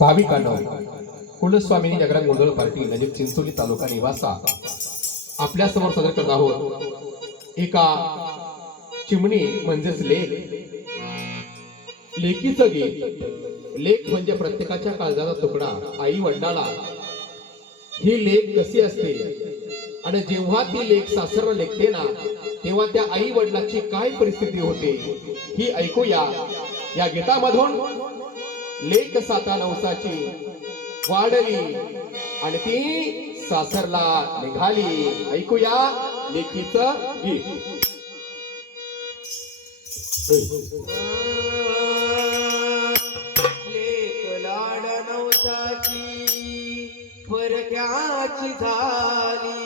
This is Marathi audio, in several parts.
भाविकांनो कुलस्वामिनी जगराम गोंधळ पार्टी नजीक चिंचोली तालुका निवासा आपल्यासमोर सादर करत आहोत एका चिमणी म्हणजेच लेख. लेखीचं गीत. लेख म्हणजे प्रत्येकाच्या काळजाचा तुकडा आई वडिलाला. ही लेख कशी असते? आणि जेव्हा ती लेख सासरला लेखते ना तेव्हा त्या आई वडिलाची काय परिस्थिती होते ही ऐकूया या गीतामधून. लेख साता नवसाची वाढली आणि ती सासरला निघाली. ऐकूया लेखीचं गीत. लेक लाड नवसाची फरक्याची झाली.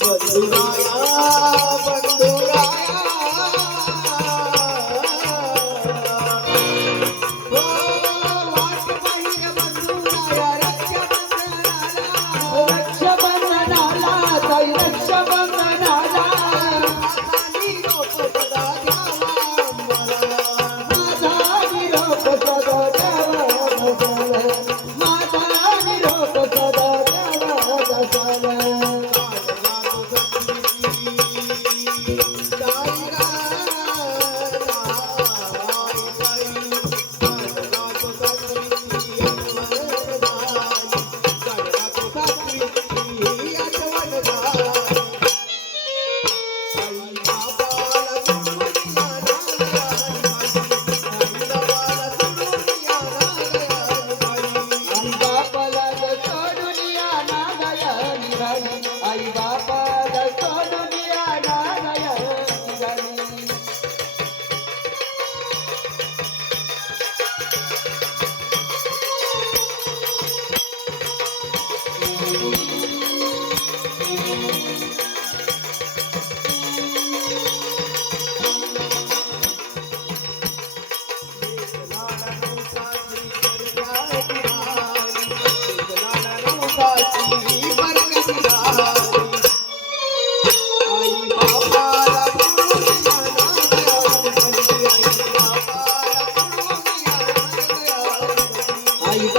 స్వరూపాయా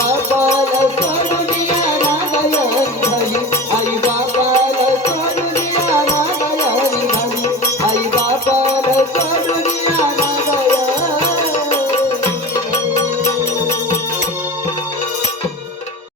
Bye.